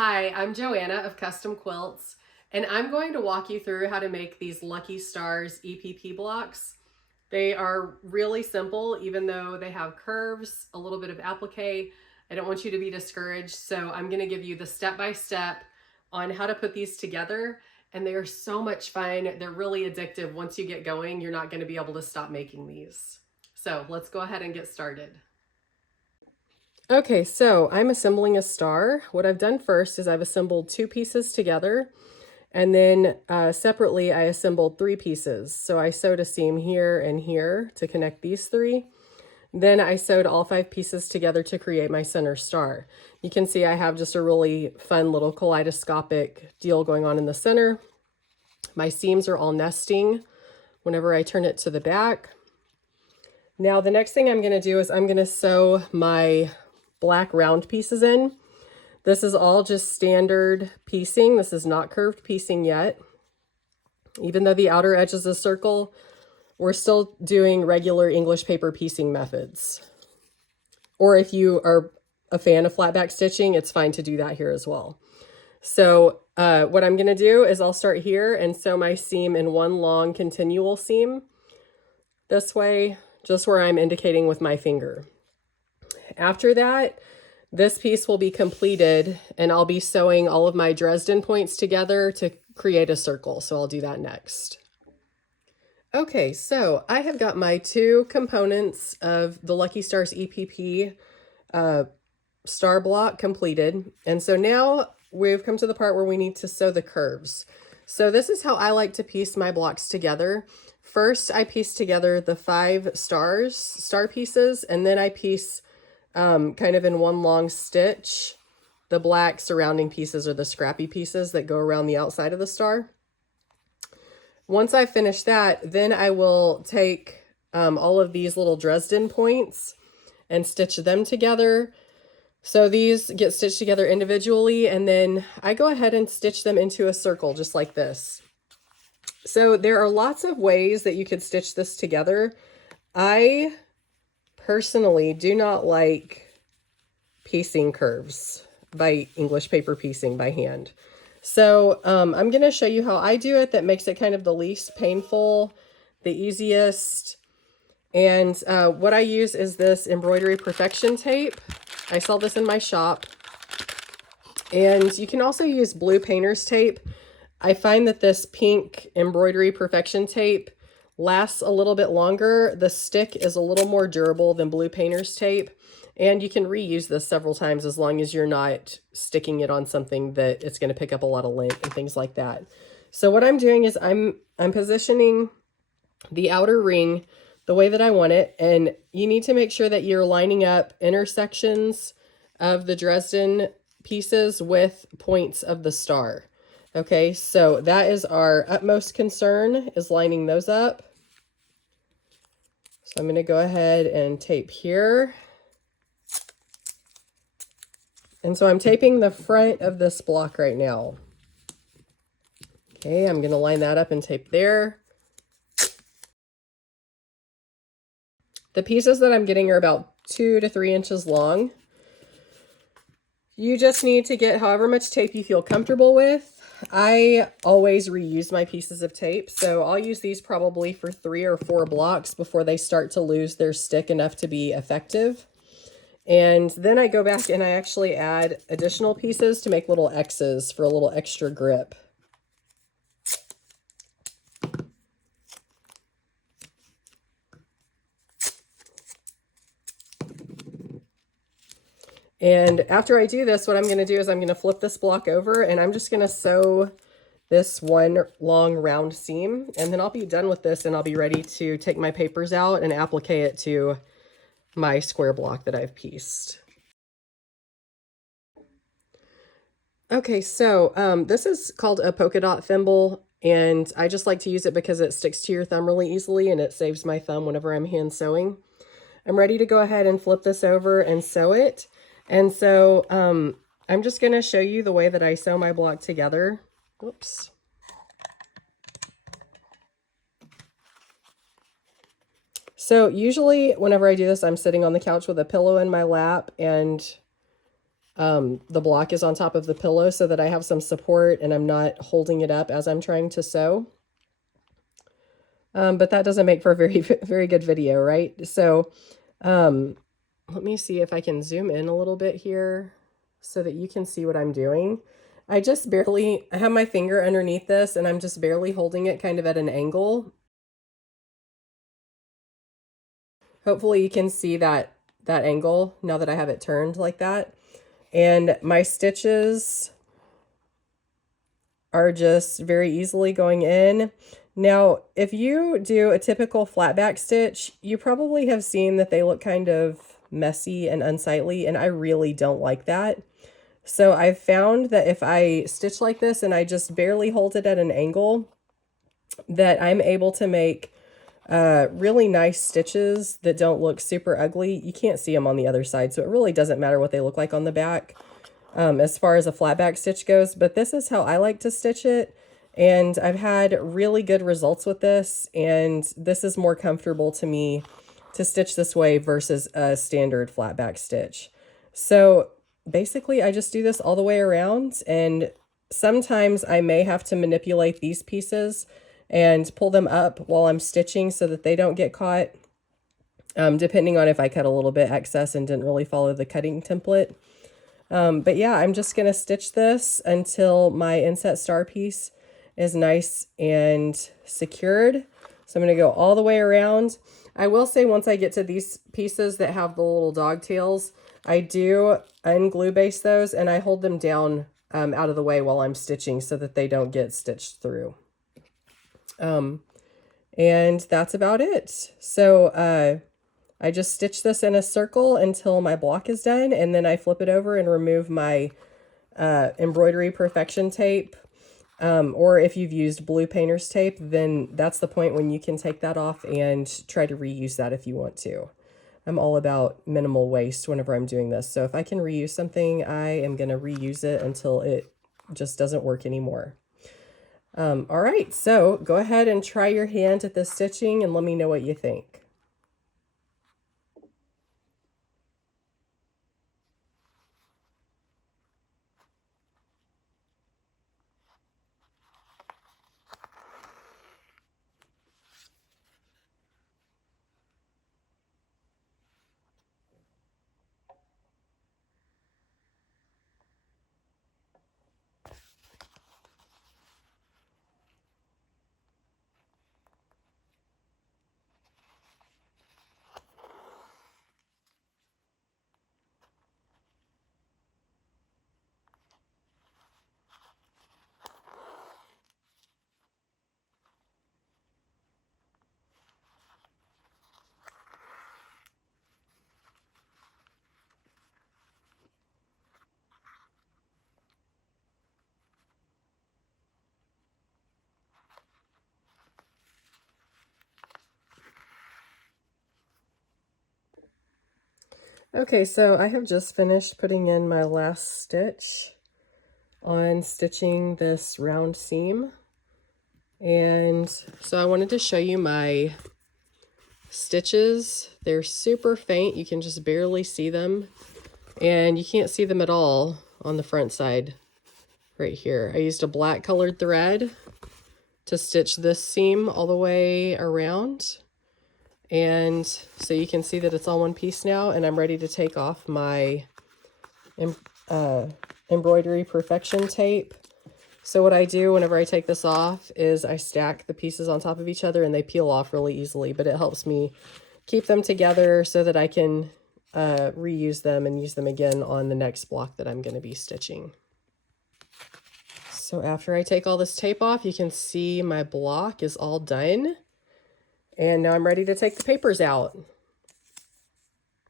Hi, I'm Joanna of Custom Quilts, and I'm going to walk you through how to make these Lucky Stars EPP blocks. They are really simple, even though they have curves, a little bit of applique. I don't want you to be discouraged, so I'm going to give you the step-by-step on how to put these together, and they are so much fun. They're really addictive. Once you get going, you're not going to be able to stop making these. So let's go ahead and get started. Okay, so I'm assembling a star. What I've done first is I've assembled two pieces together, and then separately I assembled three pieces. So I sewed a seam here and here to connect these three. Then I sewed all five pieces together to create my center star. You can see I have just a really fun little kaleidoscopic deal going on in the center. My seams are all nesting whenever I turn it to the back. Now the next thing I'm going to do is I'm going to sew my black round pieces in. This is all just standard piecing. This is not curved piecing yet. Even though the outer edge is a circle, we're still doing regular English paper piecing methods. Or if you are a fan of flat back stitching, it's fine to do that here as well. So what I'm going to do is I'll start here and sew my seam in one long continual seam this way, just where I'm indicating with my finger. After that, this piece will be completed and I'll be sewing all of my Dresden points together to create a circle. So I'll do that next. Okay, so I have got my two components of the Lucky Stars EPP star block completed. And so now we've come to the part where we need to sew the curves. So this is how I like to piece my blocks together. First, I piece together the 5 star pieces, and then I piece kind of in one long stitch the black surrounding pieces or the scrappy pieces that go around the outside of the star. Once I finish that, then I will take all of these little Dresden points and stitch them together. So these get stitched together individually, and then I go ahead and stitch them into a circle just like this. So there are lots of ways that you could stitch this together. I personally do not like piecing curves by English paper piecing by hand. So I'm going to show you how I do it that makes it kind of the least painful, the easiest. And what I use is this embroidery perfection tape. I sell this in my shop. And you can also use blue painter's tape. I find that this pink embroidery perfection tape lasts a little bit longer. The stick is a little more durable than blue painter's tape. And you can reuse this several times as long as you're not sticking it on something that it's going to pick up a lot of lint and things like that. So what I'm doing is I'm positioning the outer ring the way that I want it. And you need to make sure that you're lining up intersections of the Dresden pieces with points of the star. Okay, so that is our utmost concern, is lining those up. So I'm going to go ahead and tape here. And so I'm taping the front of this block right now. Okay, I'm going to line that up and tape there. The pieces that I'm getting are about 2 to 3 inches long. You just need to get however much tape you feel comfortable with. I always reuse my pieces of tape, so I'll use these probably for 3 or 4 blocks before they start to lose their stick enough to be effective. And then I go back and I actually add additional pieces to make little X's for a little extra grip. And after I do this, what I'm going to do is I'm going to flip this block over and I'm just going to sew this one long round seam. And then I'll be done with this and I'll be ready to take my papers out and applique it to my square block that I've pieced. Okay, so this is called a polka dot thimble, and I just like to use it because it sticks to your thumb really easily and it saves my thumb whenever I'm hand sewing. I'm ready to go ahead and flip this over and sew it. And so I'm just going to show you the way that I sew my block together. Oops. So usually whenever I do this, I'm sitting on the couch with a pillow in my lap, and the block is on top of the pillow so that I have some support and I'm not holding it up as I'm trying to sew. But that doesn't make for a very good video, right? So let me see if I can zoom in a little bit here so that you can see what I'm doing. I have my finger underneath this and I'm just barely holding it kind of at an angle. Hopefully you can see that angle now that I have it turned like that. And my stitches are just very easily going in. Now, if you do a typical flat back stitch, you probably have seen that they look kind of messy and unsightly, and I really don't like that. So I've found that if I stitch like this and I just barely hold it at an angle, that I'm able to make really nice stitches that don't look super ugly. You can't see them on the other side, so it really doesn't matter what they look like on the back as far as a flat back stitch goes. But this is how I like to stitch it, and I've had really good results with this, and this is more comfortable to me to stitch this way versus a standard flat back stitch. So basically I just do this all the way around, and sometimes I may have to manipulate these pieces and pull them up while I'm stitching so that they don't get caught, depending on if I cut a little bit excess and didn't really follow the cutting template. But yeah, I'm just going to stitch this until my inset star piece is nice and secured. So I'm going to go all the way around. I will say once I get to these pieces that have the little dog tails, I do unglue base those and I hold them down out of the way while I'm stitching so that they don't get stitched through. And that's about it. So I just stitch this in a circle until my block is done, and then I flip it over and remove my embroidery perfection tape. Or if you've used blue painter's tape, then that's the point when you can take that off and try to reuse that if you want to. I'm all about minimal waste whenever I'm doing this. So if I can reuse something, I am going to reuse it until it just doesn't work anymore. All right, so go ahead and try your hand at this stitching and let me know what you think. Okay, so I have just finished putting in my last stitch on stitching this round seam. And so I wanted to show you my stitches. They're super faint. You can just barely see them. And you can't see them at all on the front side right here. I used a black colored thread to stitch this seam all the way around. And so you can see that it's all one piece now, and I'm ready to take off my embroidery perfection tape. So what I do whenever I take this off is I stack the pieces on top of each other and they peel off really easily, but it helps me keep them together so that I can reuse them and use them again on the next block that I'm going to be stitching. So after I take all this tape off, you can see my block is all done. And now I'm ready to take the papers out.